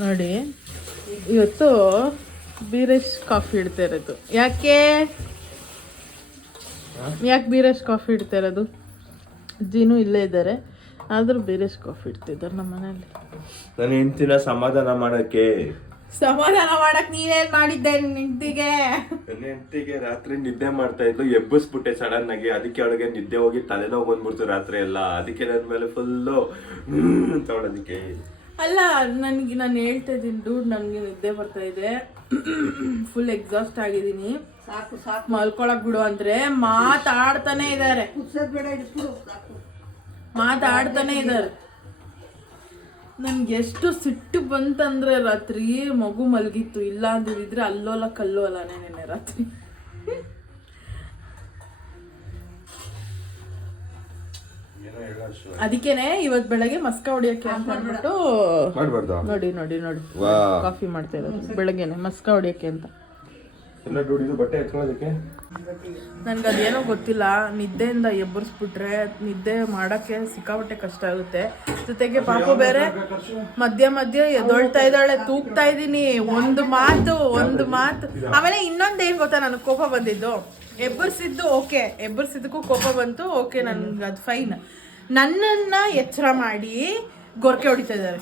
ನೋಡಿ ಇವತ್ತು ಬೀರೇಶ್ ಕಾಫಿ ಇಡ್ತಾ ಇರೋದು. ಯಾಕೆ ಬೀರೇಶ್ ಕಾಫಿ ಇಡ್ತಾ ಇರೋದು? ಅಜ್ಜಿನೂ ಇಲ್ಲೇ ಇದ್ದಾರೆ, ಆದರೂ ಬೀರೇಶ್ ಕಾಫಿ ಇಡ್ತಿದ್ದಾರೆ ನಮ್ಮ ಮನೇಲಿ. ನನ್ನ ಹೆಂಡತಿನ ಸಮಾಧಾನ ಮಾಡಕ್ಕೆ ನೀನೇನ್ ಮಾಡಿದ್ದೆ ನಿಂತಿಗೆ? ನನ್ನ ಹೆಂಡತಿಗೆ ರಾತ್ರಿ ನಿದ್ದೆ ಮಾಡ್ತಾ ಇದ್ದು, ಎಬ್ಬಿಸ್ಬಿಟ್ಟೆ ಸಡನ್ ಆಗಿ. ಅದಕ್ಕೆ ಅವಳಿಗೆ ನಿದ್ದೆ ಹೋಗಿ ತಲೆನೋವು ಬಂದ್ಬಿಡ್ತು ರಾತ್ರಿ ಎಲ್ಲ. ಅದಕ್ಕೆ ನನ್ನ ಮೇಲೆ ಫುಲ್ಲು ತಗೊಳೋದಕ್ಕೆ. ಅಲ್ಲ, ನಾನು ಹೇಳ್ತಾ ಇದ್ದೀನಿ ಡೂಡ್, ನನಗೆ ನಿದ್ದೆ ಬರ್ತಾ ಇದೆ, ಫುಲ್ ಎಕ್ಸಾಸ್ಟ್ ಆಗಿದ್ದೀನಿ, ಸಾಕು ಮಲ್ಕೊಳಕ್ ಬಿಡು ಅಂದ್ರೆ ಮಾತಾಡ್ತಾನೆ ಇದ್ದಾರೆ. ನನ್ಗೆ ಎಷ್ಟು ಸಿಟ್ಟು ಬಂತಂದ್ರೆ ರಾತ್ರಿ ಮಗು ಮಲಗಿತ್ತು, ಇಲ್ಲ ಅಂದಿದ್ರೆ ಅಲ್ಲೋಲ ಕಲ್ಲೋಲನೇ ನೆನ್ನೆ ರಾತ್ರಿ. ಅದಕ್ಕೇನೆ ಇವತ್ ಬೆಳಗ್ಗೆ ಮಸ್ಕ ಹೊಡಿಯಕ್ಕೆ ಅಂತ ಅಂದ್ಬಿಟ್ಟು ನೋಡಿ ನೋಡಿ ನೋಡಿ ಕಾಫಿ ಮಾಡ್ತಾ ಇರೋದು ಬೆಳಗ್ಗೆನೆ ಮಸ್ಕ ಹೊಡಿಯಕ್ಕೆ ಅಂತ. ನನ್ಗೆ ಅದೇನೋ ಗೊತ್ತಿಲ್ಲ, ನಿದ್ದೆಯಿಂದ ಎಬ್ಬರಿಸ್ಬಿಟ್ರೆ ನಿದ್ದೆ ಮಾಡಕ್ಕೆ ಸಿಕ್ಕಾಪಟ್ಟೆ ಕಷ್ಟ ಆಗುತ್ತೆ. ಜೊತೆಗೆ ಪಾಪು ಬೇರೆ ಮಧ್ಯ ಎದ್ದೊಳ್ತಾ ಇದ್ದಾಳೆ, ತೂಗ್ತಾ ಇದ್ದೀನಿ, ಒಂದು ಮಾತು. ಆಮೇಲೆ ಇನ್ನೊಂದು ಏನ್ ಗೊತ್ತಾ, ನನಗೆ ಕೋಪ ಬಂದಿದ್ದು, ಎಬ್ಬರಿಸಿದ್ದಕ್ಕೂ ಕೋಪ ಬಂತು. ಓಕೆ, ನನ್ಗೆ ಅದು ಫೈನ್. ನನ್ನನ್ನ ಎಚ್ಚರ ಮಾಡಿ ಗೊರಕೆ ಹೊಡಿತಾ ಇದ್ದಾರೆ.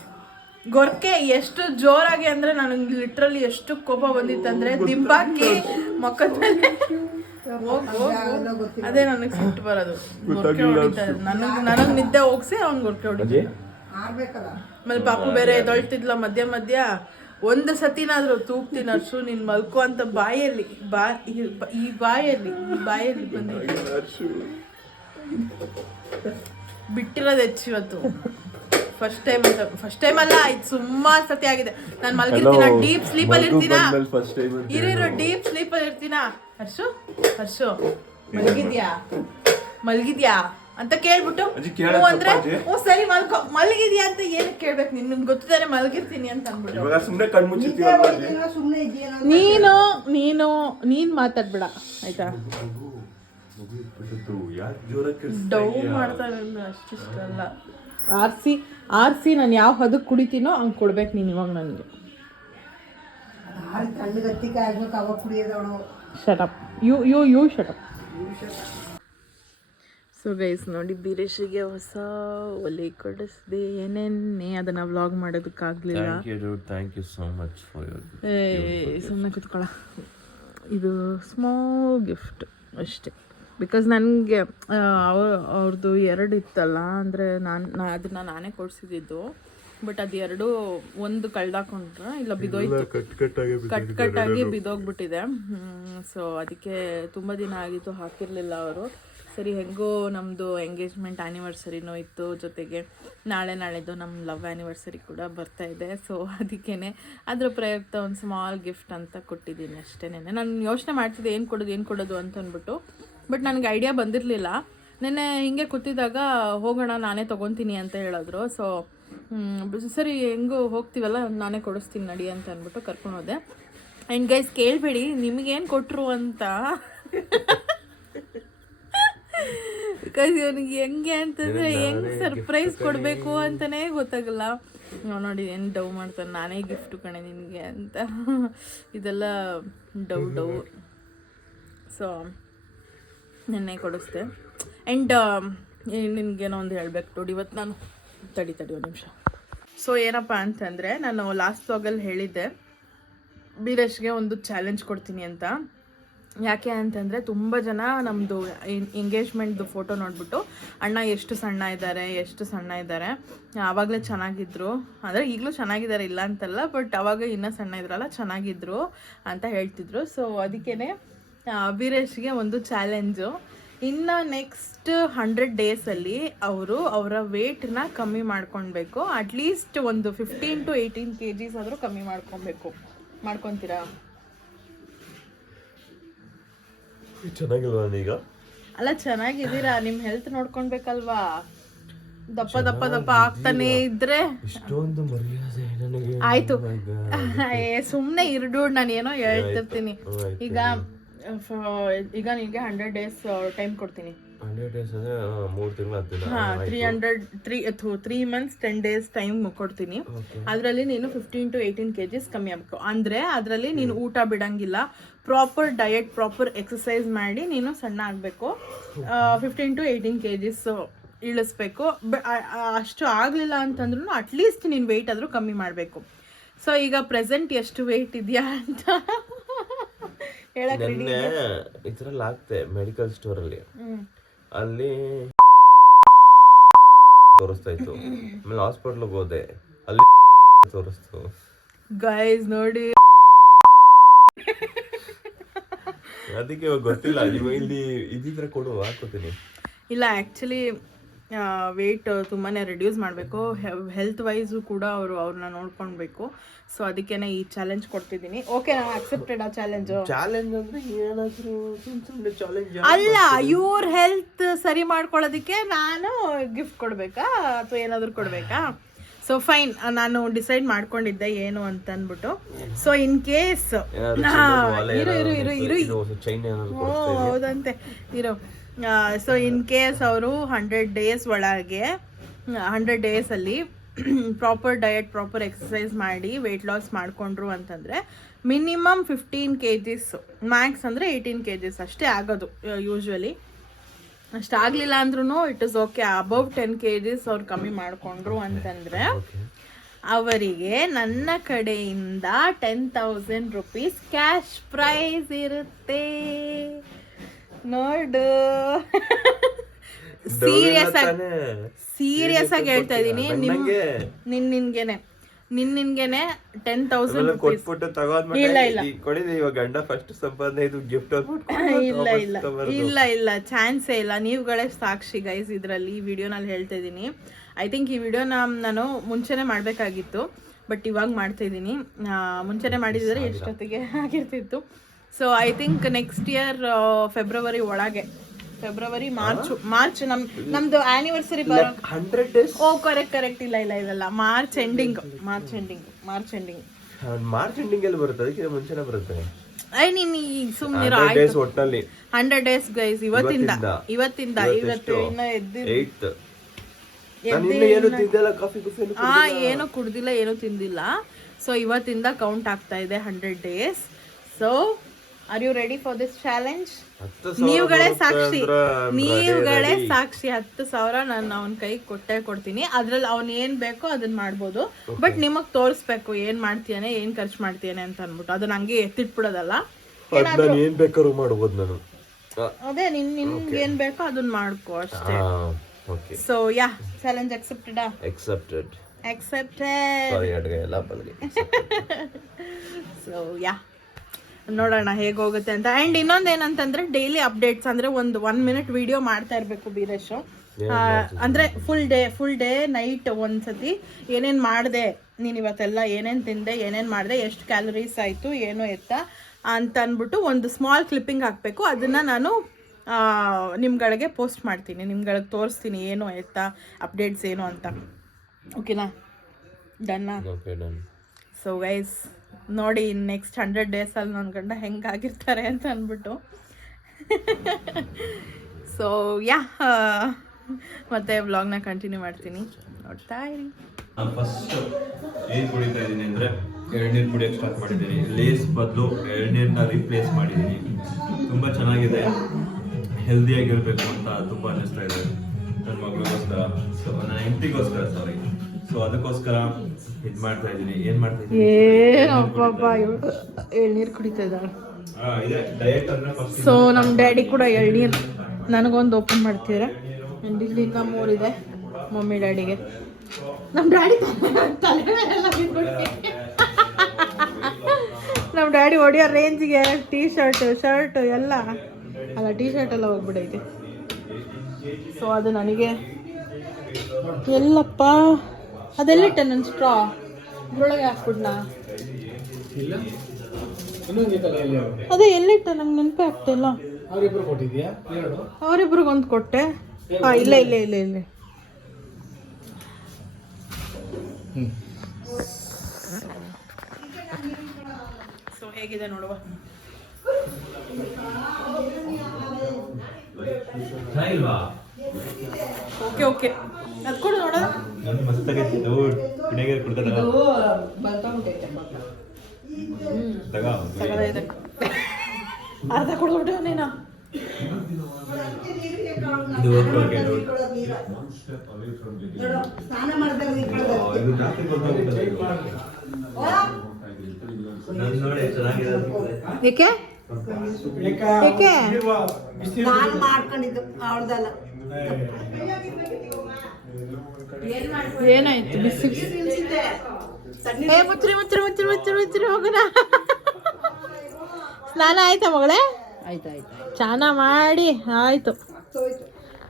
ಗೊರಕೆ ಎಷ್ಟು ಜೋರಾಗಿ ಅಂದ್ರೆ ನನಗೆ ಲಿಟ್ರಲಿ ಎಷ್ಟು ಕೋಪ ಬಂದಿತ್ತಂದ್ರೆ ದಿಂಬಾಕಿ ಮೊಕ್ಕದ ಮೇಲೆ ಅದೇ ನನಗೆ ಸಿಟ್ಟು ಬರೋದು. ಗೊರಕೆ ಹೊಡಿತಾ ಇದ್ರು, ನನಗ್ ನಿದ್ದೆ ಹೋಗ್ಸಿ ಅವ್ನ್ ಗೊರಕೆ ಹೊಡಿತ. ಆಮೇಲೆ ಪಾಪು ಬೇರೆ ಎದೊಳ್ತಿದ್ಲ ಮಧ್ಯ ಒಂದು ಸತಿನಾದ್ರು ತೂಗ್ತೀನಿ ಅರ್ಶು ನೀನ್ ಮಲ್ಕೋ ಅಂತ ಬಾಯಲ್ಲಿ ಬಂದಿದ್ದೆ. ಬಿಟ್ಟಿರೋದು ಹೆಚ್ಚು ಇವತ್ತು. ಫಸ್ಟ್ ಟೈಮ್ ಅಲ್ಲ, ಇದು ಸುಮಾರು ಸತಿ ಆಗಿದೆ. ನಾನು ಮಲಗಿರ್ತೀನ, ಡೀಪ್ ಸ್ಲೀಪಲ್ಲಿ ಇರ್ತೀನ, ಡೀಪ್ ಸ್ಲೀಪಲ್ಲಿ ಇರ್ತೀನ. ಹರ್ಷು ಮಲಗಿದ್ಯಾ ಅಂತ ಕೇಳ್ಬಿಟ್ಟು ಅಂದ್ರೆ ಸರಿ ಮಲಗಿದ್ಯಾ ಅಂತ ಏನಕ್ಕೆ ಕೇಳ್ಬೇಕು? ನಿನ್ಗೆ ಗೊತ್ತಿದ್ದಾರೆ ಮಲಗಿರ್ತೀನಿ ಅಂತ ಅಂದ್ಬಿಟ್ಟು ನೀನ್ ಮಾತಾಡ್ಬೇಡ ಆಯ್ತಾ? ಡೌ ಮಾಡ್ತಾರೆ ಅಷ್ಟಿಷ್ಟಲ್ಲ. ಆರ್ಸಿ ನಾನು ಯಾವ ಹದಕ್ಕೆ ಕುಡಿತೀನೋ ಹಂಗೆ ಕೊಡ್ಬೇಕು ನೀನು ಇವಾಗ ನನಗೆ. Shut up you shut up. So guys ನೋಡಿ, ಬೀರೇಶಿಗೆ ಹೊಸ ಒಲೆ ಕೊಡಿಸ್ದೆ ಏನೇನೆ, ಅದನ್ನ ವ್ಲಾಗ್ ಮಾಡೋದಕ್ಕಾಗಲಿಲ್ಲ. ಸುಮ್ಮನೆ ಕೂತ್ಕೊಳ್ಳ. ಇದು ಸ್ಮಾಲ್ ಗಿಫ್ಟ್ ಅಷ್ಟೇ. ಬಿಕಾಸ್ ನನಗೆ ಅವ್ರದ್ದು 2 ಇತ್ತಲ್ಲ, ಅಂದರೆ ಅದನ್ನು ನಾನೇ ಕೊಡಿಸಿದ್ದು. ಬಟ್ ಅದು 2 ಒಂದು ಕಳ್ದಾಕೊಂಡ್ರೆ ಇಲ್ಲ ಬಿದ್ದೋಯ್ತು, ಕಟ್ಟಾಗಿ ಬಿದ್ದೋಗ್ಬಿಟ್ಟಿದೆ. ಸೊ ಅದಕ್ಕೆ ತುಂಬ ದಿನ ಆಗಿತ್ತು, ಹಾಕಿರಲಿಲ್ಲ ಅವರು. ಸರಿ ಹೆಂಗೋ ನಮ್ಮದು ಎಂಗೇಜ್ಮೆಂಟ್ ಆ್ಯನಿವರ್ಸರಿನೂ ಇತ್ತು, ಜೊತೆಗೆ ನಾಳೆದು ನಮ್ಮ ಲವ್ ಆ್ಯನಿವರ್ಸರಿ ಕೂಡ ಬರ್ತಾ ಇದೆ. ಸೊ ಅದಕ್ಕೇ ಅದರ ಪ್ರಯುಕ್ತ ಒಂದು ಸ್ಮಾಲ್ ಗಿಫ್ಟ್ ಅಂತ ಕೊಟ್ಟಿದ್ದೀನಿ ಅಷ್ಟೇ. ನಾನು ಯೋಚನೆ ಮಾಡ್ತಿದ್ದೆ ಏನು ಕೊಡೋದು ಅಂತ ಅಂದ್ಬಿಟ್ಟು. ಬಟ್ ನನಗೆ ಐಡಿಯಾ ಬಂದಿರಲಿಲ್ಲ. ನೆನ್ನೆ ಹಿಂಗೆ ಕೂತಿದ್ದಾಗ ಹೋಗೋಣ ನಾನೇ ತೊಗೊತೀನಿ ಅಂತ ಹೇಳಿದ್ರು. ಸೊ ಸರಿ ಹೆಂಗೂ ಹೋಗ್ತೀವಲ್ಲ, ನಾನೇ ಕೊಡಿಸ್ತೀನಿ ನಡಿ ಅಂತ ಅಂದ್ಬಿಟ್ಟು ಕರ್ಕೊಂಡು ಹೋದೆ. ಆ್ಯಂಡ್ ಗೈಸ್ ಕೇಳಬೇಡಿ ನಿಮಗೇನು ಕೊಟ್ಟರು ಅಂತ, ಬಿಕಾಸ್ ಇವನಿಗೆ ಹೆಂಗೆ ಅಂತಂದರೆ ಹೆಂಗೆ ಸರ್ಪ್ರೈಸ್ ಕೊಡಬೇಕು ಅಂತಲೇ ಗೊತ್ತಾಗಲ್ಲ. ನೋಡಿ ಏನು ಡೌ ಮಾಡ್ತಾನೆ, ನಾನೇ ಗಿಫ್ಟು ಕಣೆ ನಿನಗೆ ಅಂತ. ಇದೆಲ್ಲ ಡೌ. ಸೊ ನೆನ್ನೆ ಕೊಡಿಸ್ದೆ. ಆ್ಯಂಡ್ ನಿನಗೇನೋ ಒಂದು ಹೇಳಬೇಕು ನೋಡಿ ಇವತ್ತು ನಾನು. ತಡಿ ಒಂದು ನಿಮಿಷ. ಸೊ ಏನಪ್ಪ ಅಂತಂದರೆ, ನಾನು ಲಾಸ್ಟ್ ವ್ಲಾಗಲ್ಲಿ ಹೇಳಿದ್ದೆ ಬೀರೇಶ್ಗೆ ಒಂದು ಚಾಲೆಂಜ್ ಕೊಡ್ತೀನಿ ಅಂತ. ಯಾಕೆ ಅಂತಂದರೆ ತುಂಬ ಜನ ನಮ್ಮದು ಎಂಗೇಜ್ಮೆಂಟ್ದು ಫೋಟೋ ನೋಡಿಬಿಟ್ಟು ಅಣ್ಣ ಎಷ್ಟು ಸಣ್ಣ ಇದ್ದಾರೆ, ಆವಾಗಲೇ ಚೆನ್ನಾಗಿದ್ರು, ಅಂದರೆ ಈಗಲೂ ಚೆನ್ನಾಗಿದ್ದಾರೆ ಇಲ್ಲ ಅಂತಲ್ಲ, ಬಟ್ ಆವಾಗ ಇನ್ನೂ ಸಣ್ಣ ಇದ್ರಲ್ಲ ಚೆನ್ನಾಗಿದ್ರು ಅಂತ ಹೇಳ್ತಿದ್ರು. ಸೊ ಅದಕ್ಕೇ ಬೀರೇಶ್ಗೆ ಒಂದು ಚಾಲೆಂಜು. ಇನ್ನು ನೆಕ್ಸ್ಟ್ 100 ಡೇಸಲ್ಲಿ ಅವರ ವೇಟ್ನ ಕಮ್ಮಿ ಮಾಡ್ಕೊಳ್ಬೇಕು. ಅಟ್ಲೀಸ್ಟ್ ಒಂದು 15 to 18 kgs ಆದರೂ ಕಮ್ಮಿ ಮಾಡ್ಕೊತೀರಾ? ಚೆನ್ನಾಗಿಲ್ವಾ ಈಗ? ಅಲ್ಲ ಚೆನ್ನಾಗಿದ್ದೀರಾ, ನಿಮ್ಮ ಹೆಲ್ತ್ ನೋಡ್ಕೊಳ್ಬೇಕಲ್ವಾ? ದಪ್ಪ ಆಗ್ತಾನೆ ಇದ್ರೆ ಇಷ್ಟೊಂದು ಮರ್ಯಾದೆ ನನಗೆ. ಆಯ್ತು ಸುಮ್ಮನೆ ಇರ್ಡು, ನಾನು ಏನೋ ಹೇಳ್ತಿರ್ತೀನಿ. ಈಗ ನಿನಗೆ 100 days ಟೈಮ್ ಕೊಡ್ತೀನಿ. 100 days ಅಂದ್ರೆ 3 ತಿಂಗಳು 10 ದಿನ. ಹಾಂ 3 months 10 days ಟೈಮ್ ಕೊಡ್ತೀನಿ. ಅದರಲ್ಲಿ ನೀನು 15 to 18 kgs ಕಮ್ಮಿ ಆಗಬೇಕು. ಅಂದರೆ ಅದರಲ್ಲಿ ನೀನು ಊಟ ಬಿಡಂಗಿಲ್ಲ, ಪ್ರಾಪರ್ ಡಯಟ್, ಪ್ರಾಪರ್ ಎಕ್ಸಸೈಸ್ ಮಾಡಿ ನೀನು ಸಣ್ಣ ಆಗಬೇಕು. 15 to 18 kgs ಇಳಿಸ್ಬೇಕು. ಅಷ್ಟು ಆಗಲಿಲ್ಲ ಅಂತಂದ್ರೂ ಅಟ್ಲೀಸ್ಟ್ ನೀನು ವೆಯ್ಟ್ ಆದರೂ ಕಮ್ಮಿ ಮಾಡಬೇಕು. ಸೊ ಈಗ ಪ್ರೆಸೆಂಟ್ ಎಷ್ಟು ವೆಯ್ಟ್ ಇದೆಯಾ ಅಂತ ಹೇಳಕ್ ರೆಡಿ. ಇದರಲ್ಲಿ ಆಗ್ತೆ ಮೆಡಿಕಲ್ ಸ್ಟೋರಲ್ಲಿ ಅಲ್ಲಿ ತೋರಿಸ್ತಾ ಇತ್ತು. ಆಮೇಲೆ ಹಾಸ್ಪಿಟ್ಲಿಗೆ ಹೋದೆ, ಅಲ್ಲಿ ತೋರಿಸ್ತು. ಗೈಸ್ ನೋಡಿ, ಅದಕ್ಕೆ ಗೊತ್ತಿಲ್ಲ. ಇಲ್ಲಿ ಇದಿದ್ರೆ ಕೊಡು, ಹಾಕೋತೀನಿ. ಇಲ್ಲ ಆ್ಯಕ್ಚುಲಿ ವೆಯ್ಟ್ ತುಂಬಾ ರೆಡ್ಯೂಸ್ ಮಾಡಬೇಕು. ಹೆಲ್ತ್ ವೈಸು ಕೂಡ ಅವ್ರನ್ನ ನೋಡ್ಕೊಳ್ಬೇಕು. ಸೊ ಅದಕ್ಕೇನೆ ಈ ಚಾಲೆಂಜ್ ಕೊಡ್ತಿದ್ದೀನಿ. ಓಕೆ, ನಾನು ಅಕ್ಸೆಪ್ಟೆಡ್ ಆ ಚಾಲೆಂಜು. ಚಾಲೆಂಜ್ ಅಂದ್ರೆ ಏನಾದರೂ ಸುಮ್ಮನೆ ಚಾಲೆಂಜ್ ಅಲ್ಲ, ಇವ್ರ ಹೆಲ್ತ್ ಸರಿ ಮಾಡ್ಕೊಳ್ಳೋದಕ್ಕೆ ನಾನು ಗಿಫ್ಟ್ ಕೊಡ್ಬೇಕಾ ಅಥವಾ ಏನಾದರೂ ಕೊಡ್ಬೇಕಾ? ಸೊ ಫೈನ್, ನಾನು ಡಿಸೈಡ್ ಮಾಡ್ಕೊಂಡಿದ್ದೆ ಏನು ಅಂತ ಅಂದ್ಬಿಟ್ಟು. ಸೊ ಇನ್ ಕೇಸ್ ಹೌದಂತೆ ಇರೋ, ಸೊ ಇನ್ ಕೇಸ್ ಅವರು 100 days ಒಳಗೆ 100 days proper diet, proper exercise ಮಾಡಿ ವೆಯ್ಟ್ ಲಾಸ್ ಮಾಡಿಕೊಂಡ್ರು ಅಂತಂದರೆ ಮಿನಿಮಮ್ 15 kgs, ಮ್ಯಾಕ್ಸ್ ಅಂದರೆ 18 kgs ಅಷ್ಟೇ ಆಗೋದು ಯೂಶ್ವಲಿ. ಅಷ್ಟಾಗಲಿಲ್ಲ ಅಂದ್ರೂ it is okay. Above 10 kgs ಅವ್ರು ಕಮ್ಮಿ ಮಾಡಿಕೊಂಡ್ರು ಅಂತಂದರೆ ಅವರಿಗೆ ನನ್ನ ಕಡೆಯಿಂದ 10,000 rupees ಕ್ಯಾಶ್ ಪ್ರೈಸ್ ಇರುತ್ತೆ. ನೋಡು, ಸೀರಿಯಸ್ ಆಗಿ ಹೇಳ್ತಾ ಇದ್ದೀನಿ. ನಿನ್ಗೆನೆ 10,000 rupees. ಇಲ್ಲ ಚಾನ್ಸೇ ಇಲ್ಲ. ನೀವುಗಳೇ ಸಾಕ್ಷಿ ಗೈಸ್. ಇದರಲ್ಲಿ ಈ ವಿಡಿಯೋನಲ್ಲಿ ಹೇಳ್ತಾ ಇದ್ದೀನಿ. ಐ ಥಿಂಕ್ ಈ ವಿಡಿಯೋನ ನಾನು ಮುಂಚೆನೇ ಮಾಡಬೇಕಾಗಿತ್ತು, ಬಟ್ ಇವಾಗ ಮಾಡ್ತಾ ಇದ್ದೀನಿ. ಮುಂಚೆನೇ ಮಾಡಿದರೆ ಎಷ್ಟೊತ್ತಿಗೆ ಆಗಿರ್ತಿತ್ತು. So I think next year February ಒಳಗೆ, ಫೆಬ್ರವರಿ ಮಾರ್ಚ್ ನಮ್ದು ಆನಿವರ್ಸರಿ ಬರೋ 100 days. Oh correct. ಇಲ್ಲ ಮಾರ್ಚ್ ಎಂಡಿಂಗ್ ಅಲ್ಲಿ ಬರುತ್ತೆ. ಅದಕ್ಕೆ ಮುಂಚೆನೇ ಬರುತ್ತೆ. ನೀನ್ ಸುಮ್ಮನೆ 100 days ಗೈಸ್. ಇವತ್ತಿಂದ ಇವತ್ತು ಇನ್ನ ಏನು ಕುಡ್ದಿಲ್ಲ, ಏನು ತಿಂದಿಲ್ಲ. ಸೊ ಇವತ್ತಿಂದ ಕೌಂಟ್ ಆಗ್ತಾ ಇದೆ 100 days. So are you ready for this challenge? ನೀವುಗಳೇ ಸಾಕ್ಷಿ 10,000 ನಾನು ಅವನ ಕೈಗೆ ಕೊಡ್ತೀನಿ. ಅದ್ರಲ್ಲಿ ಅವ್ನು ಏನ್ ಬೇಕೋ ಅದನ್ನ ಮಾಡ್ಬೋದು. ಬಟ್ ನಿಮಗ್ ತೋರಿಸ್ಬೇಕು ಏನ್ ಮಾಡ್ತೀಯಾನೆ, ಏನ್ ಖರ್ಚು ಮಾಡ್ತೀಯಾನೆ ಅಂತ ಅನ್ಬಿಟ್ಟು. ಅದನ್ನ ಹಂಗೆ ಎತ್ತಿಟ್ಬಿಡೋದಲ್ಲ. ಏನ್ ಬೇಕಾದ್ರೂ ಮಾಡ್ಬೋದು ನಾನು. ಅದೇ ನಿನ್ಗೆ ಏನ್ ಬೇಕೋ ಅದನ್ನ ಮಾಡ್ಕೋ ಅಷ್ಟೇ. So yeah, challenge accepted. So yeah, ನೋಡೋಣ ಹೇಗೆ ಹೋಗುತ್ತೆ ಅಂತ. ಆ್ಯಂಡ್ ಇನ್ನೊಂದೇನಂತಂದರೆ ಡೈಲಿ ಅಪ್ಡೇಟ್ಸ್, ಅಂದರೆ 1 minute ವಿಡಿಯೋ ಮಾಡ್ತಾ ಇರಬೇಕು ಬೀರೇಶು. ಅಂದರೆ ಫುಲ್ ಡೇ ನೈಟ್ ಒಂದ್ಸತಿ ಏನೇನು ಮಾಡಿದೆ, ನೀನು ಇವತ್ತೆಲ್ಲ ಏನೇನು ತಿಂದೆ, ಏನೇನು ಮಾಡಿದೆ, ಎಷ್ಟು ಕ್ಯಾಲರೀಸ್ ಆಯಿತು, ಏನು ಎತ್ತ ಅಂತ ಅಂದ್ಬಿಟ್ಟು ಒಂದು ಸ್ಮಾಲ್ ಕ್ಲಿಪ್ಪಿಂಗ್ ಹಾಕಬೇಕು. ಅದನ್ನು ನಾನು ನಿಮ್ಗಳಿಗೆ ಪೋಸ್ಟ್ ಮಾಡ್ತೀನಿ, ನಿಮ್ಗಳಿಗೆ ತೋರಿಸ್ತೀನಿ ಏನು ಎತ್ತ ಅಪ್ಡೇಟ್ಸ್ ಏನು ಅಂತ. ಓಕೆನಾ? ಡನ್ನಾ? ಸೊ ಗೈಸ್ ನೋಡಿ, ನೆಕ್ಸ್ಟ್ 100 days ನನ್ನ ಗಂಡ ಹೆಂಗಾಗಿರ್ತಾರೆ ಅಂತ ಅಂದ್ಬಿಟ್ಟು. ಸೊ ಯಾ, ಮತ್ತೆ ವ್ಲಾಗ್ನ ಕಂಟಿನ್ಯೂ ಮಾಡ್ತೀನಿ, ನೋಡ್ತಾ ಇರಿ. ನಾನು ಫಸ್ಟ್ ಏನು ಕುಡಿತಾ ಇದ್ದೀನಿ ಅಂದರೆ ಎಳ್ನೀರು ಕುಡಿಯೋಕ್ಕೆ ಸ್ಟಾರ್ಟ್ ಮಾಡಿದ್ದೀನಿ. ಲೇಸ್ ಬದಲು ಎಳ್ನೀರನ್ನ ರೀಪ್ಲೇಸ್ ಮಾಡಿದ್ದೀನಿ. ತುಂಬ ಚೆನ್ನಾಗಿದೆ, ಹೆಲ್ದಿಯಾಗಿರಬೇಕು ಅಂತ ತುಂಬ ಅನ್ನಿಸ್ತಾ ಇದೆ ನನ್ನ ಮಗಳಿಗೋಸ್ಕರ. ಸೊ ನನ್ನ ಹೆಂಡತಿಗೋಸ್ಕರ, ಸಾರಿ. ಸೊ ಅದಕ್ಕೋಸ್ಕರ ಇದು ಮಾಡ್ತಾ ಇದ್ದೀನಿ. ಏನು ಮಾಡ್ತಾ ಇದ್ದೀನಿ? ಎಳ್ನೀರು ಕುಡಿತಾ ಇದ್ದಾಳೆ. ಇದೆ ಡಯಟ್ ಅಂದರೆ ಫಸ್ಟ್. ಸೊ ನಮ್ಮ ಡ್ಯಾಡಿ ಕೂಡ ಎಳ್ನೀರು ನನಗೊಂದು ಓಪನ್ ಮಾಡ್ತೀರಾ? ಇಲ್ಲಿ ಇನ್ನ 3 ಇದೆ ಮಮ್ಮಿ ಡ್ಯಾಡಿಗೆ. ನಮ್ಮ ಡ್ಯಾಡಿ ನಮ್ಮ ಡ್ಯಾಡಿ ಹೊಡಿಯೋ ರೇಂಜಿಗೆ ಟೀ ಶರ್ಟ್ ಎಲ್ಲ ಅಲ್ಲ, ಟೀ ಶರ್ಟ್ ಎಲ್ಲ ಹೋಗ್ಬಿಡೈತೆ. ಸೊ ಅದು ನನಗೆ ಎಲ್ಲಪ್ಪ, ಅದೆಲ್ಲಿಟ್ಟೆ ನನ್ನ ಸ್ಟ್ರಾ ಇದ್ರೊಳಗೆ ಹಾಕ್ಬಿಡ್ನಾ? ಅದೇ ಎಲ್ಲಿಟ್ಟ, ನಂಗೆ ನೆನಪೇ ಆಗ್ತಿಲ್ಲ. ಅವರಿಬ್ರಿಗೊಂದು ಕೊಟ್ಟೆ. ಹಾಂ, ಇಲ್ಲ. ಸೊ ಹೇಗಿದೆ ನೋಡುವ. ಚೆನ್ನಾಗಿಲ್ವಾ? ಓಕೆ ಓಕೆ ಅದು ಕೊಡು ನೋಡೋಣ. ನನ್ಗೆ ಮಸ್ತಾಗೈತಿ ಪುಣ್ಯಗೆ ಕೊಡ್ತದ ಅರ್ಧ ಕೊಡ್ಬಿಟ್ಟು ನೀನು. ಇದು ನೋಡಿ ಚೆನ್ನಾಗಿದೆ. ಏಕೆ ಏಕೆ ನಾನು ಮಾಡ್ಕೊಂಡಿದ್ದು ಅವಳ್ದಲ್ಲ. ಏನಾಯ್ತು? ಬಿಸಿ ಬಿಸಿ ಏ ಮುಚ್ಚ್ರಿ ಮುಚ್ಚ್ರಿ ಮುಚ್ಚ್ರಿ ಮುಚ್ಚ್ರಿ ಮುಚ್ಚ್ರಿ ಹೋಗೋಣ. ಸ್ನಾನ ಆಯ್ತಾ ಮಗಳೇ? ಆಯ್ತಾಯ್ತು. ಸ್ನಾನ ಮಾಡಿ ಆಯ್ತು.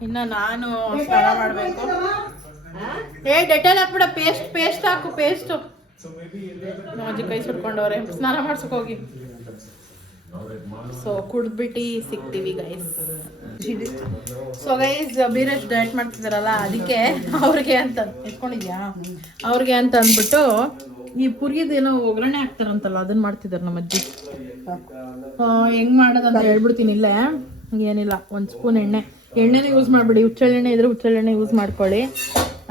ಇನ್ನು ನಾನು ಸ್ನಾನ ಮಾಡಬೇಕು. ಏ ಡೆಟಾಲ್ ಹಾಕ್ಬಿಡ, ಪೇಸ್ಟ್ ಹಾಕು, ಪೇಸ್ಟು. ಅಜ್ಜಿ ಕೈ ಸುಟ್ಕೊಂಡವ್ರೆ, ಸ್ನಾನ ಮಾಡ್ಸಕ್ ಹೋಗಿ. ಸೊ ಕುಡ್ದ್ಬಿಟ್ಟು ಸಿಗ್ತೀವಿ ಗೈಸ್. ಸೊ ಗೈಸ್ ಬೀರಜ್ ಡಯಟ್ ಮಾಡ್ತಿದಾರಲ್ಲ, ಅದಕ್ಕೆ ಅವ್ರಿಗೆ ಅಂತ ಎತ್ಕೊಂಡಿದ್ಯಾ, ಅವ್ರಿಗೆ ಅಂತ ಅಂದ್ಬಿಟ್ಟು ಈ ಪುರಿದೇನೋ ಒಗ್ಗರಣೆ ಹಾಕ್ತಾರಂತಲ್ಲ, ಅದನ್ನ ಮಾಡ್ತಿದಾರೆ ನಮ್ಮ ಅಜ್ಜಿ. ಹೆಂಗ್ ಮಾಡೋದಂತ ಹೇಳ್ಬಿಡ್ತೀನಿ ಇಲ್ಲೇ. ಏನಿಲ್ಲ, 1 ಸ್ಪೂನ್ ಎಣ್ಣೆನೂ ಯೂಸ್ ಮಾಡಬೇಡಿ. ಹುಚ್ಚೆಳ್ಳೆಣ್ಣೆ ಇದ್ರೆ ಹುಚ್ಚೆಳ್ಳೆಣ್ಣೆ ಯೂಸ್ ಮಾಡ್ಕೊಳ್ಳಿ,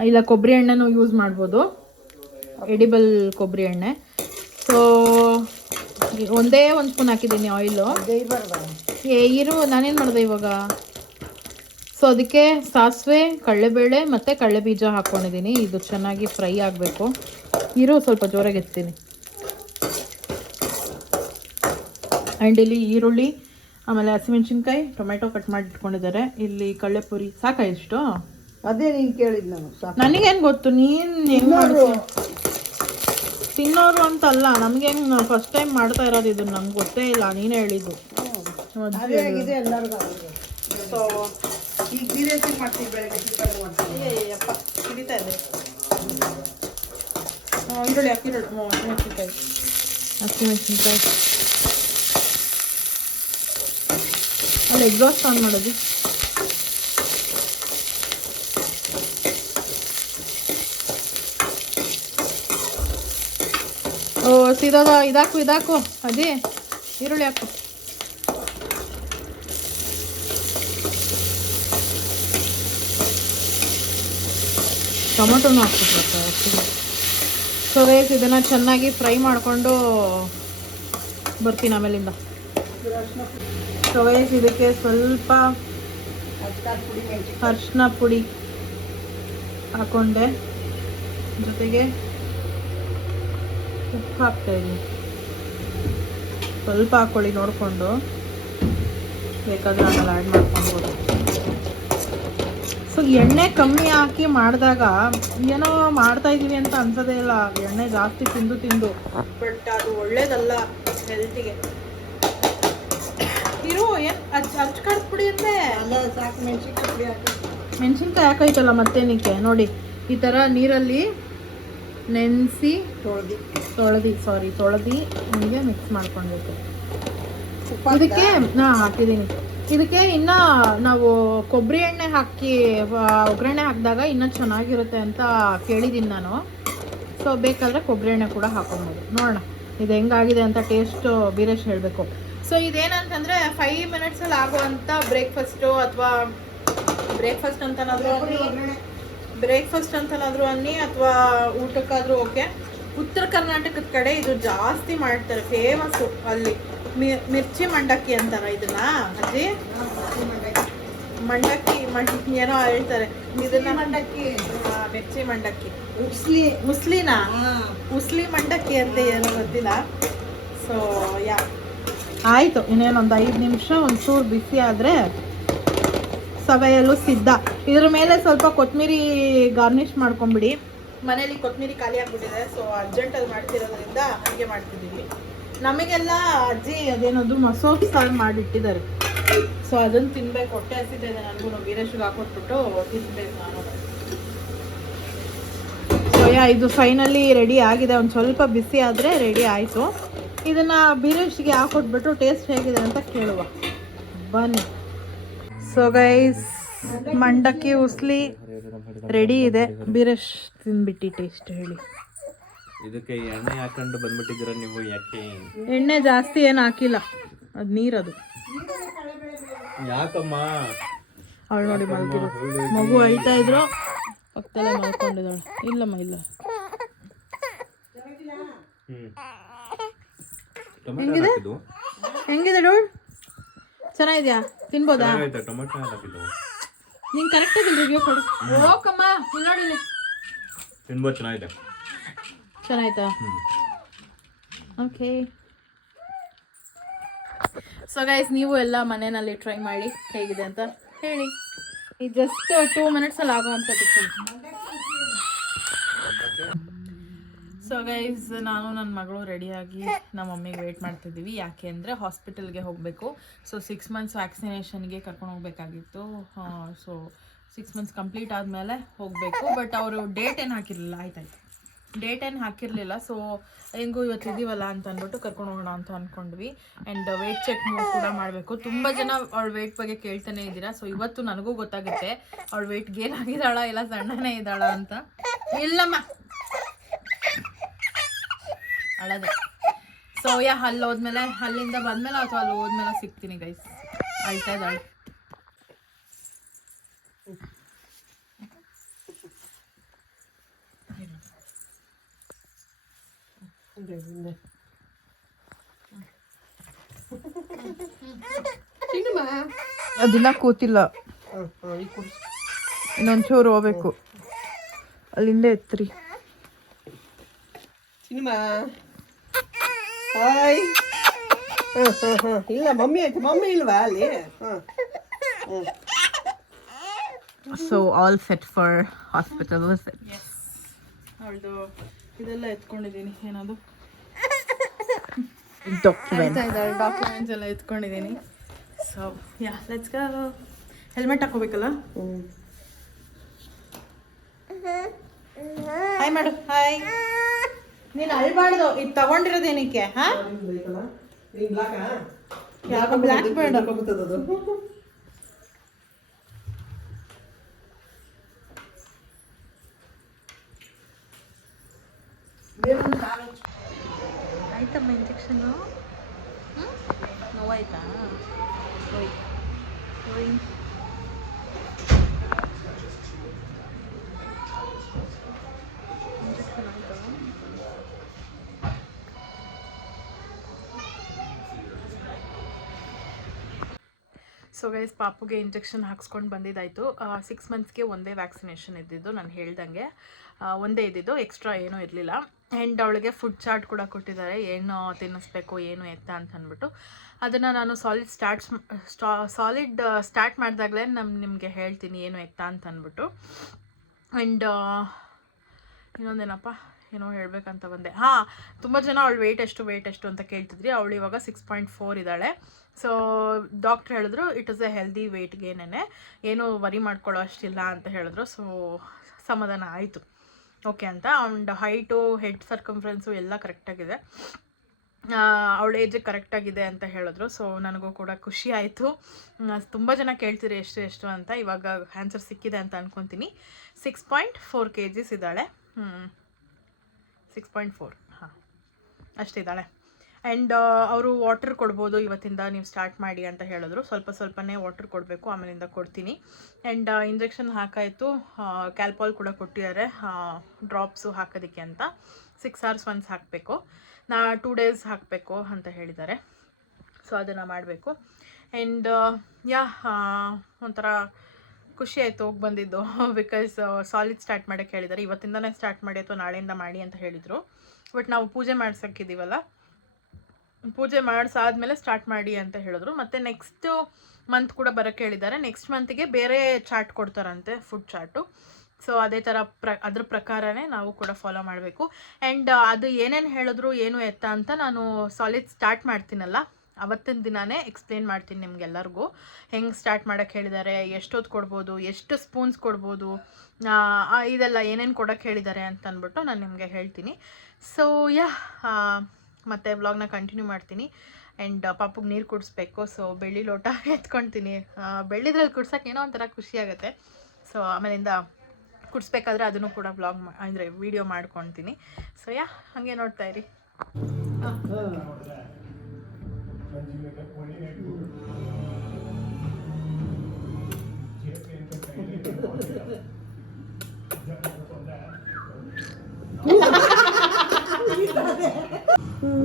ಇಲ್ಲ ಕೊಬ್ಬರಿ ಎಣ್ಣೆನೂ ಯೂಸ್ ಮಾಡ್ಬೋದು, ಎಡಿಬಲ್ ಕೊಬ್ಬರಿ ಎಣ್ಣೆ. ಸೊ ಒಂದೇ 1 ಸ್ಪೂನ್ ಹಾಕಿದ್ದೀನಿ ಆಯಿಲು. ಇರು, ನಾನೇನು ಮಾಡಿದೆ ಇವಾಗ. ಸೊ ಅದಕ್ಕೆ ಸಾಸಿವೆ, ಕಡಲೆಬೇಳೆ ಮತ್ತು ಕಡಲೆಬೀಜ ಹಾಕ್ಕೊಂಡಿದ್ದೀನಿ. ಇದು ಚೆನ್ನಾಗಿ ಫ್ರೈ ಆಗಬೇಕು. ಇರು, ಸ್ವಲ್ಪ ಜೋರಾಗಿ ಎತ್ತೀನಿ. ಆ್ಯಂಡ್ ಇಲ್ಲಿ ಈರುಳ್ಳಿ, ಆಮೇಲೆ ಹಸಿಮೆಣ್ಸಿನ್ಕಾಯಿ, ಟೊಮೆಟೊ ಕಟ್ ಮಾಡಿ ಇಟ್ಕೊಂಡಿದ್ದಾರೆ. ಇಲ್ಲಿ ಕಡಲೆಪುರಿ. ಸಾಕಾ ಇಷ್ಟು? ಅದೇ ನೀನು ಕೇಳಿದ್ದು ನಾನು. ನನಗೇನು ಗೊತ್ತು ನೀನು ಹೆಂಗೆ ಮಾಡ್ತೀಯ? ತಿನ್ನೋರು ಅಂತಲ್ಲ, ನಮ್ಗೆ ಹೆಂಗೆ ಫಸ್ಟ್ ಟೈಮ್ ಮಾಡ್ತಾ ಇರೋದು ಇದು, ನಮ್ಗೆ ಗೊತ್ತೇ ಇಲ್ಲ, ನೀನೇ ಹೇಳಿದ್ದು. ಆಗಿದೆ ಎಲ್ಲರಿಗೂ. ಸೊ ಈಗ ಬೀರೇಸಿ ಮಾಡ್ತೀವಿ, ಬೆಳಗ್ಗೆ ಅಪ್ಪ ಹಿಡಿತಾ ಇದೆ. ಈರುಳ್ಳಿ ಹಾಕಿರೋಳು, ಹಸಿಮೆಣ್ಸಿನ್ಕಾಯಿ, ಹಸಿಮೆಣ್ಸಿನ್ಕಾಯಿ. ಅಲ್ಲಿ ಎಕ್ಸಾಸ್ಟ್ ಆನ್ ಮಾಡೋದು. ಓ ಸೀದಾ ಇದಾಕು ಅದೇ ಈರುಳ್ಳಿ ಹಾಕು. ಟೊಮೊಟೊನು ಹಾಕ್ಬಿಟ್ರೆ. ಸೊ ಗೈಸ್ ಇದನ್ನು ಚೆನ್ನಾಗಿ ಫ್ರೈ ಮಾಡಿಕೊಂಡು ಬರ್ತೀನಿ ಆಮೇಲಿಂದ. ಸೊ ಗೈಸ್ ಇದಕ್ಕೆ ಸ್ವಲ್ಪ ಅರಿಶಿನ ಪುಡಿ ಹಾಕ್ಕೊಂಡೆ, ಜೊತೆಗೆ ಉಪ್ಪು ಹಾಕ್ತಾಯಿದ್ದೀನಿ. ಸ್ವಲ್ಪ ಹಾಕ್ಕೊಳ್ಳಿ ನೋಡಿಕೊಂಡು, ಬೇಕಾದರೆ ಆಮೇಲೆ ಆ್ಯಡ್ ಮಾಡ್ಕೊಬೋದು. ಸೊ ಎಣ್ಣೆ ಕಮ್ಮಿ ಹಾಕಿ ಮಾಡಿದಾಗ ಏನೋ ಮಾಡ್ತಾಯಿದ್ದೀವಿ ಅಂತ ಅನ್ಸೋದೇ ಇಲ್ಲ. ಎಣ್ಣೆ ಜಾಸ್ತಿ ತಿಂದು ಬಟ್ ಅದು ಒಳ್ಳೇದಲ್ಲ ಹೆಲ್ತಿಗೆ. ಇರು, ಏನು ಅಚ್ಚು ಕಳಿಸ್ಬಿಡಿ ಅಂದೆ. ಸಾಕು, ಮೆಣಸಿನ್ಕಾಯಿ ಪುಡಿ ಹಾಕಿ. ಮೆಣಸಿನ್ಕಾಯಿ ಹಾಕೈತಲ್ಲ ಮತ್ತೇನಕ್ಕೆ. ನೋಡಿ ಈ ಥರ ನೀರಲ್ಲಿ ನೆನೆಸಿ ತೊಳೆದು ನಿಮಗೆ ಮಿಕ್ಸ್ ಮಾಡ್ಕೊಳ್ಬೇಕು. ಇದಕ್ಕೆ ಹಾಕಿದ್ದೀನಿ. ಇದಕ್ಕೆ ಇನ್ನು ನಾವು ಕೊಬ್ಬರಿ ಎಣ್ಣೆ ಹಾಕಿ ಒಗ್ಗರಣೆ ಹಾಕಿದಾಗ ಇನ್ನೂ ಚೆನ್ನಾಗಿರುತ್ತೆ ಅಂತ ಕೇಳಿದ್ದೀನಿ ನಾನು. ಸೊ ಬೇಕಾದರೆ ಕೊಬ್ಬರಿ ಎಣ್ಣೆ ಕೂಡ ಹಾಕೊಬೋದು. ನೋಡೋಣ ಇದು ಹೆಂಗಾಗಿದೆ ಅಂತ ಟೇಸ್ಟು ಬೀರೇಶ್ ಹೇಳಬೇಕು. ಸೊ ಇದೇನಂತಂದರೆ 5 ಮಿನಿಟ್ಸಲ್ಲಿ ಆಗುವಂಥ ಬ್ರೇಕ್ಫಾಸ್ಟು, ಅಥವಾ ಬ್ರೇಕ್ಫಾಸ್ಟ್ ಅಂತನಾದರೂ ಅನ್ನಿ ಅಥವಾ ಊಟಕ್ಕಾದರೂ ಓಕೆ. ಉತ್ತರ ಕರ್ನಾಟಕದ ಕಡೆ ಇದು ಜಾಸ್ತಿ ಮಾಡ್ತಾರೆ, ಫೇಮಸ್ಸು. ಅಲ್ಲಿ ಮಿರ್ಚಿ ಮಂಡಕ್ಕಿ ಅಂತಾರ ಇದನ್ನ ಅಜ್ಜಿ. ಮಂಡಕ್ಕಿ ಏನೋ ಹೇಳ್ತಾರೆ ಇದನ್ನ. ಮಂಡಕ್ಕಿ, ಮಿರ್ಚಿ ಮಂಡಕ್ಕಿ, ಉಸ್ಲಿನಾ ಉಸ್ಲಿ ಮಂಡಕ್ಕಿ ಅಂತ ಏನೋ ಗೊತ್ತಿಲ್ಲ. ಸೊ ಆಯಿತು, ಇನ್ನೇನೊಂದು 5 ನಿಮಿಷ ಒಂಚೂರು ಬಿಸಿ ಆದರೆ ಸವೆಯಲು ಸಿದ್ಧ. ಇದ್ರ ಮೇಲೆ ಸ್ವಲ್ಪ ಕೊತ್ತಂಬರಿ ಗಾರ್ನಿಷ್ ಮಾಡ್ಕೊಂಬಿಡಿ. ಮನೇಲಿ ಕೊತ್ತಂಬರಿ ಖಾಲಿ ಆಗಿಬಿಟ್ಟಿದೆ, ಸೊ ಅರ್ಜೆಂಟಲ್ಲಿ ಮಾಡ್ತಿರೋದ್ರಿಂದ ಹಾಗೆ ಮಾಡ್ತಿದ್ದೀವಿ. ನಮಗೆಲ್ಲ ಅಜ್ಜಿ ಅದೇನದು ಮಸೂರ್ ಸಾರು ಮಾಡಿಟ್ಟಿದ್ದಾರೆ. ಸೊ ಅದನ್ನು ತಿನ್ಬೇಕು, ಹೊಟ್ಟೆ ಹಸಿದೆ ನನಗೂ. ವೀರೇಶ್ಗೆ ಹಾಕೊಟ್ಬಿಟ್ಟು ತಿನ್ಬೇಕು ನಾನು. ಸೊ ಇದು ಫೈನಲಿ ರೆಡಿ ಆಗಿದೆ. ಒಂದು ಸ್ವಲ್ಪ ಬಿಸಿ ಆದರೆ ರೆಡಿ ಆಯಿತು. ಇದನ್ನು ವೀರೇಶ್ಗೆ ಹಾಕೊಟ್ಬಿಟ್ಟು ಟೇಸ್ಟ್ ಹೇಗಿದೆ ಅಂತ ಕೇಳುವ ಬನ್ನಿ. ಸೊ ಗೈಸ್ ಮಂಡಕ್ಕಿ ಉಸ್ಲಿ ರೆಡಿ ಇದೆ. ವೀರೇಶ್ ತಿಂದ್ಬಿಟ್ಟು ಟೇಸ್ಟ್ ಹೇಳಿ. ಇದಕ್ಕೆ ಎಣ್ಣೆ ಹಾಕೊಂಡು ಬಂದ್ಬಿಟ್ಟಿದ್ದೀರ ನೀವು, ಯಾಕೆ? ಎಣ್ಣೆ ಜಾಸ್ತಿ ಏನು ಹಾಕಿಲ್ಲ, ಅದು ನೀರದು. ಯಾಕಮ್ಮ? ಅವಳು ನೋಡಿ ಮಲ್ಗಿರೋ ಮಗು ಅಳ್ತಾ ಇದ್ರು ಪಕ್ಕದಲ್ಲೇ ಮಲ್ಕೊಂಡಿದ್ದಾಳೆ. ಇಲ್ಲಮ್ಮ ಇಲ್ಲ. ಹೆಂಗಿದೆ ಹೆಂಗಿದೆ ಡೋಳ್? ಚೆನ್ನಾಗಿದ್ಯಾ? ತಿನ್ಬೋದಾ? ನೀನು ಕರೆಕ್ಟಾಗಿ ರಿವ್ಯೂ ಕೊಡು. ಓಕಮ್ಮ ನೋಡಿ ತಿನ್ಬೋದು. ಚೆನ್ನಾಗಿದೆ. ಚೆನ್ನಾಯ್ತಾ? ಓಕೆ. ಸೊ ಗೈಸ್, ನೀವು ಎಲ್ಲ ಮನೆಯಲ್ಲಿ ಟ್ರೈ ಮಾಡಿ ಹೇಗಿದೆ ಅಂತ ಹೇಳಿ. ಇದು ಜಸ್ಟ್ 2 ಮಿನಿಟ್ಸಲ್ಲಿ ಆಗೋವಂಥ ಟಿಫನ್. ಸೊ ಗೈಸ್, ನಾನು ನನ್ನ ಮಗಳು ರೆಡಿಯಾಗಿ ನಮ್ಮ ಮಮ್ಮಿಗೆ ವೆಯ್ಟ್ ಮಾಡ್ತಿದ್ದೀವಿ. ಯಾಕೆ ಅಂದರೆ ಹಾಸ್ಪಿಟಲ್ಗೆ ಹೋಗಬೇಕು. ಸೊ 6 ಮಂತ್ಸ್ ವ್ಯಾಕ್ಸಿನೇಷನ್ಗೆ ಕರ್ಕೊಂಡು ಹೋಗಬೇಕಾಗಿತ್ತು. ಸೊ 6 ಮಂತ್ಸ್ ಕಂಪ್ಲೀಟ್ ಆದಮೇಲೆ ಹೋಗಬೇಕು. ಬಟ್ ಅವರು ಡೇಟ್ ಏನು ಹಾಕಿರಲಿಲ್ಲ. ಆಯ್ತಾಯ್ತು, ಡೇಟ್ ಏನು ಹಾಕಿರಲಿಲ್ಲ. ಸೊ ಹೆಂಗೂ ಇವತ್ತು ಇದೀವಲ್ಲ ಅಂತ ಅಂದ್ಬಿಟ್ಟು ಕರ್ಕೊಂಡು ಹೋಗೋಣ ಅಂತ ಅಂದ್ಕೊಂಡ್ವಿ. ಆ್ಯಂಡ್ ವೆಯ್ಟ್ ಚೆಕ್ ಕೂಡ ಮಾಡಬೇಕು. ತುಂಬ ಜನ ಅವಳ ವೆಯ್ಟ್ ಬಗ್ಗೆ ಕೇಳ್ತಾನೆ ಇದ್ದೀರಾ. ಸೊ ಇವತ್ತು ನನಗೂ ಗೊತ್ತಾಗುತ್ತೆ ಅವಳ ವೆಯ್ಟ್ ಗೇನ್ ಆಗಿದ್ದಾಳ ಇಲ್ಲ ಸಣ್ಣನೇ ಇದ್ದಾಳ ಅಂತ. ಇಲ್ಲಮ್ಮ ಅಳದೆ. ಸೊ ಅಲ್ಲಿ ಹೋದ್ಮೇಲೆ, ಅಲ್ಲಿಂದ ಬಂದಮೇಲೆ ಅಥವಾ ಅಲ್ಲಿ ಹೋದ್ಮೇಲೆ ಸಿಗ್ತೀನಿ ಗೈಸ್. ಅಳ್ತಾ ಇದ್ದಾಳೆ. ಅದಿಲ್ಲ ಕೂತಿಲ್ಲ, ಇನ್ನೊಂಚೂರು ಹೋಗ್ಬೇಕು. ಅಲ್ಲಿಂದ ಎತ್ರಿ. ಸಿನಿಮಾ ಹಾಯ್. ಇಲ್ಲ ಮಮ್ಮಿ ಆಯ್ತು. ಮಮ್ಮಿ ಇಲ್ವಾ ಅಲ್ಲಿ? So all set for hospital visit. ಅವಳದು ಇದೆಲ್ಲ ಎತ್ಕೊಂಡಿದ್ದೀನಿ. ಏನದು ಡಾಕ್ಯುಮೆಂಟ್ಸ್ ಎಲ್ಲ ಎತ್ಕೊಂಡಿದ್ದೀನಿ. So ya let's go. Helmet ಹಾಕೋಬೇಕಲ್ಲ. ಹಾಯ್ ಮಾಡು. ಹಾಯ್. ನೀನು ಅಳ್ಬಾರ್ದು. ಇದು ತಗೊಂಡಿರೋದೇನಕ್ಕೆ? ಯಾಕೋ ಬ್ಲ್ಯಾಕ್ ಬೇಡ. ಆಯ್ತಮ್ಮ ಇಂಜೆಕ್ಷನ್ನು? ನೋವಾಯ್ತಾ? ಓಯ್ ಓಯ್. ಇಂಜೆಕ್ಷನ್ ಆಯಿತಾ? ಸೊ ಗೈಸ್, ಪಾಪುಗೆ ಇಂಜೆಕ್ಷನ್ ಹಾಕ್ಸ್ಕೊಂಡು ಬಂದಿದ್ದಾಯಿತು. 6 ಮಂತ್ಸ್ಗೆ ಒಂದೇ ವ್ಯಾಕ್ಸಿನೇಷನ್ ಇದ್ದಿದ್ದು. ನಾನು ಹೇಳ್ದಂಗೆ ಒಂದೇ ಇದ್ದಿದ್ದು, ಎಕ್ಸ್ಟ್ರಾ ಏನೂ ಇರಲಿಲ್ಲ. ಆ್ಯಂಡ್ ಅವಳಿಗೆ ಫುಡ್ ಚಾರ್ಟ್ ಕೂಡ ಕೊಟ್ಟಿದ್ದಾರೆ, ಏನು ತಿನ್ನಿಸ್ಬೇಕು ಏನು ಎತ್ತ ಅಂತ ಅಂದ್ಬಿಟ್ಟು. ಅದನ್ನು ನಾನು ಸಾಲಿಡ್ ಸ್ಟಾರ್ಟ್ ಮಾಡಿದಾಗಲೇ ನಿಮಗೆ ಹೇಳ್ತೀನಿ ಏನು ಎತ್ತ ಅಂತ ಅಂದ್ಬಿಟ್ಟು. ಆ್ಯಂಡ್ ಇನ್ನೊಂದೇನಪ್ಪ ಏನೋ ಹೇಳಬೇಕಂತ ಬಂದೆ. ತುಂಬ ಜನ ಅವಳು ವೆಯ್ಟ್ ಎಷ್ಟು ಅಂತ ಕೇಳ್ತಿದ್ರಿ. ಅವಳು ಇವಾಗ 6.4 ಇದ್ದಾಳೆ. ಸೊ ಡಾಕ್ಟ್ರ್ ಹೇಳಿದ್ರು it is a healthy weight ಗೇನೇ, ಏನೂ ವರಿ ಮಾಡ್ಕೊಳ್ಳೋ ಅಷ್ಟಿಲ್ಲ ಅಂತ ಹೇಳಿದ್ರು. ಸೊ ಸಮಾಧಾನ ಆಯಿತು, ಓಕೆ ಅಂತ. ಆ್ಯಂಡ್ ಹೈಟು, ಹೆಡ್ ಸರ್ಕಂಫರೆನ್ಸು ಎಲ್ಲ ಕರೆಕ್ಟಾಗಿದೆ. ಅವಳ ಏಜಿಗೆ ಕರೆಕ್ಟಾಗಿದೆ ಅಂತ ಹೇಳಿದ್ರು. ಸೊ ನನಗೂ ಕೂಡ ಖುಷಿ ಆಯಿತು. ತುಂಬ ಜನ ಕೇಳ್ತೀರಿ ಎಷ್ಟು ಅಂತ. ಇವಾಗ ಆನ್ಸರ್ ಸಿಕ್ಕಿದೆ ಅಂತ ಅಂದ್ಕೊತೀನಿ. 6.4 kgs ಇದ್ದಾಳೆ. 6.4 ಅಷ್ಟಿದ್ದಾಳೆ. ಆ್ಯಂಡ್ ಅವರು ವಾಟರ್ ಕೊಡ್ಬೋದು, ಇವತ್ತಿಂದ ನೀವು ಸ್ಟಾರ್ಟ್ ಮಾಡಿ ಅಂತ ಹೇಳಿದ್ರು. ಸ್ವಲ್ಪನೇ ವಾಟರ್ ಕೊಡಬೇಕು, ಆಮೇಲಿಂದ ಕೊಡ್ತೀನಿ. And injection ಹಾಕಾಯಿತು. ಕ್ಯಾಲ್ಪಾಲ್ ಕೂಡ ಕೊಟ್ಟಿದ್ದಾರೆ ಡ್ರಾಪ್ಸು ಹಾಕೋದಕ್ಕೆ ಅಂತ. 6 hours ಒನ್ಸ್ ಹಾಕಬೇಕು. 2 days ಹಾಕಬೇಕು ಅಂತ ಹೇಳಿದ್ದಾರೆ. ಸೊ ಅದನ್ನು ಮಾಡಬೇಕು. ಆ್ಯಂಡ್ ಒಂಥರ ಖುಷಿ ಆಯಿತು ಹೋಗಿ ಬಂದಿದ್ದು. ಬಿಕಾಸ್ ಸಾಲಿಡ್ ಸ್ಟಾರ್ಟ್ ಮಾಡೋಕ್ಕೆ ಹೇಳಿದ್ದಾರೆ. ಇವತ್ತಿಂದನೇ ಸ್ಟಾರ್ಟ್ ಮಾಡಿ ಅಥವಾ ನಾಳೆಯಿಂದ ಮಾಡಿ ಅಂತ ಹೇಳಿದರು. ಬಟ್ ನಾವು ಪೂಜೆ ಮಾಡ್ಸೋಕ್ಕಿದ್ದೀವಲ್ಲ, ಪೂಜೆ ಮಾಡಿಸಾದ್ಮೇಲೆ ಸ್ಟಾರ್ಟ್ ಮಾಡಿ ಅಂತ ಹೇಳಿದ್ರು. ಮತ್ತು ನೆಕ್ಸ್ಟ್ ಮಂತ್ ಕೂಡ ಬರೋಕ್ಕೆ ಹೇಳಿದ್ದಾರೆ. ನೆಕ್ಸ್ಟ್ ಮಂತಿಗೆ ಬೇರೆ ಚಾರ್ಟ್ ಕೊಡ್ತಾರಂತೆ, ಫುಡ್ ಚಾರ್ಟು. ಸೊ ಅದೇ ಥರ ಅದ್ರ ಪ್ರಕಾರನೇ ನಾವು ಕೂಡ ಫಾಲೋ ಮಾಡಬೇಕು. ಆ್ಯಂಡ್ ಅದು ಏನೇನು ಹೇಳಿದ್ರು ಏನು ಎತ್ತ ಅಂತ ನಾನು ಸಾಲಿಡ್ ಸ್ಟಾರ್ಟ್ ಮಾಡ್ತೀನಲ್ಲ ಅವತ್ತಿನ ದಿನಾನೇ ಎಕ್ಸ್ಪ್ಲೇನ್ ಮಾಡ್ತೀನಿ ನಿಮ್ಗೆಲ್ಲರಿಗೂ. ಹೆಂಗೆ ಸ್ಟಾರ್ಟ್ ಮಾಡೋಕ್ಕೆ ಹೇಳಿದ್ದಾರೆ, ಎಷ್ಟೊತ್ತು ಕೊಡ್ಬೋದು, ಎಷ್ಟು ಸ್ಪೂನ್ಸ್ ಕೊಡ್ಬೋದು, ಇದೆಲ್ಲ ಏನೇನು ಕೊಡೋಕ್ಕೆ ಹೇಳಿದ್ದಾರೆ ಅಂತ ಅಂದ್ಬಿಟ್ಟು ನಾನು ನಿಮಗೆ ಹೇಳ್ತೀನಿ. ಸೊ ಮತ್ತು ವ್ಲಾಗ್ನ ಕಂಟಿನ್ಯೂ ಮಾಡ್ತೀನಿ. ಆ್ಯಂಡ್ ಪಾಪುಗೆ ನೀರು ಕುಡಿಸ್ಬೇಕು. ಸೊ ಬೆಳ್ಳಿ ಲೋಟ ಎತ್ಕೊಳ್ತೀನಿ. ಬೆಳ್ಳಿದ್ರಲ್ಲಿ ಕುಡ್ಸೋಕೆ ಏನೋ ಒಂಥರ ಖುಷಿ ಆಗುತ್ತೆ. ಸೊ ಆಮೇಲಿಂದ ಕುಡಿಸ್ಬೇಕಾದ್ರೆ ಅದನ್ನು ಕೂಡ ವ್ಲಾಗ್ ಅಂದರೆ ವಿಡಿಯೋ ಮಾಡ್ಕೊಳ್ತೀನಿ. ಸೊ ಹಾಗೆ ನೋಡ್ತಾ ಇರಿ.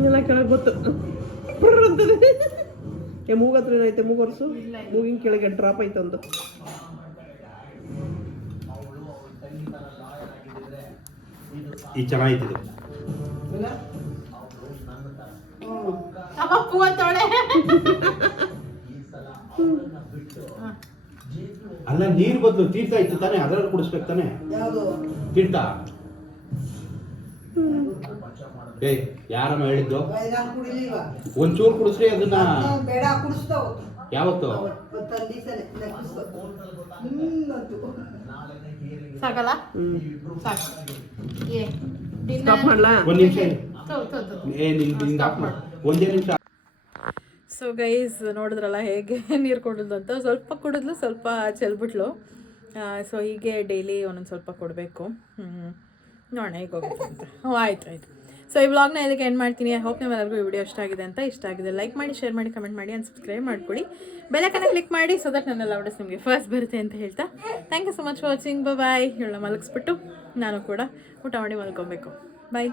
ಎಲ್ಲ ಕೆಳಗೆ ಗೊತ್ತು ಪುರ್ರ್ ಅಂತದೆ. ಮೂಗ್ ಹತ್ರ ಏನೈತೆ ಮೂಗರ್ಸು ಮೂಗಿನ ಕೆಳಗೆ ಡ್ರಾಪ್ ಐತೆ ಒಂದು. ಈ ಚೆನ್ನಾಗಿತ್ತು ಅಲ್ಲ ನೀರ್ ಬದಲು ತೀರ್ಥ ಇತ್ತು ತಾನೆ, ಅದರಲ್ಲಿ ಕುಡಿಸ್ಬೇಕು ತಾನೆ ತೀರ್ಥ. ಏ ಯಾರಮ್ಮ ಹೇಳಿದ್ದು? ಒಂಚೂರು ಕುಡಿಸ್ರಿ ಅದನ್ನ. ಯಾವತ್ತು? ಸಾಕಲ್ಲ ಸಾಕು. ಸ್ಟಾಪ್ ಮಾಡ್ಲಾ? ಒಂದ್ ನಿಮಿಷ ಒಂದೇ ನಿಮಿಷ. ಸೊ ಗೈಸ್ ನೋಡಿದ್ರಲ್ಲ ಹೇಗೆ ನೀರು ಕೊಡೋದು ಅಂತ. ಸ್ವಲ್ಪ ಕುಡಿದ್ಲು, ಸ್ವಲ್ಪ ಚೆಲ್ಬಿಟ್ಲು. ಸೊ ಹೀಗೆ ಡೈಲಿ ಒಂದೊಂದು ಸ್ವಲ್ಪ ಕೊಡಬೇಕು. ನೋಡೋಣ ಹೇಗೆ ಹೋಗುತ್ತೆ ಅಂತ. ಆಯ್ತು. ಸೊ ಈ ವ್ಲಾಗ್ನ ಇದಕ್ಕೆ ಎಂಡ್ ಮಾಡ್ತೀನಿ. ಐ ಹೋಪ್ ನಿಮ್ಮೆಲ್ಲರಿಗೂ ಈ ವಿಡಿಯೋ ಇಷ್ಟ ಆಗಿದೆ ಲೈಕ್ ಮಾಡಿ, ಶೇರ್ ಮಾಡಿ, ಕಮೆಂಟ್ ಮಾಡಿ ಆ್ಯಂಡ್ ಸಬ್ಸ್ಕ್ರೈಬ್ ಮಾಡ್ಕೊಳ್ಳಿ. ಬೆಲ್ಲೈಕನ್ನ ಕ್ಲಿಕ್ ಮಾಡಿ ಸೊ ದಟ್ ನನ್ನೆಲ್ಲ ವಿಡಿಯೋಸ್ ನಿಮಗೆ ಫಸ್ಟ್ ಬರುತ್ತೆ ಅಂತ ಹೇಳ್ತಾ thank you so much for watching. Bye. ಇವಳನ್ನ ಮಲಗಿಸ್ಬಿಟ್ಟು ನಾನು ಕೂಡ ಊಟ ಮಾಡಿ ಮಲ್ಕೊಬೇಕು. ಬಾಯ್.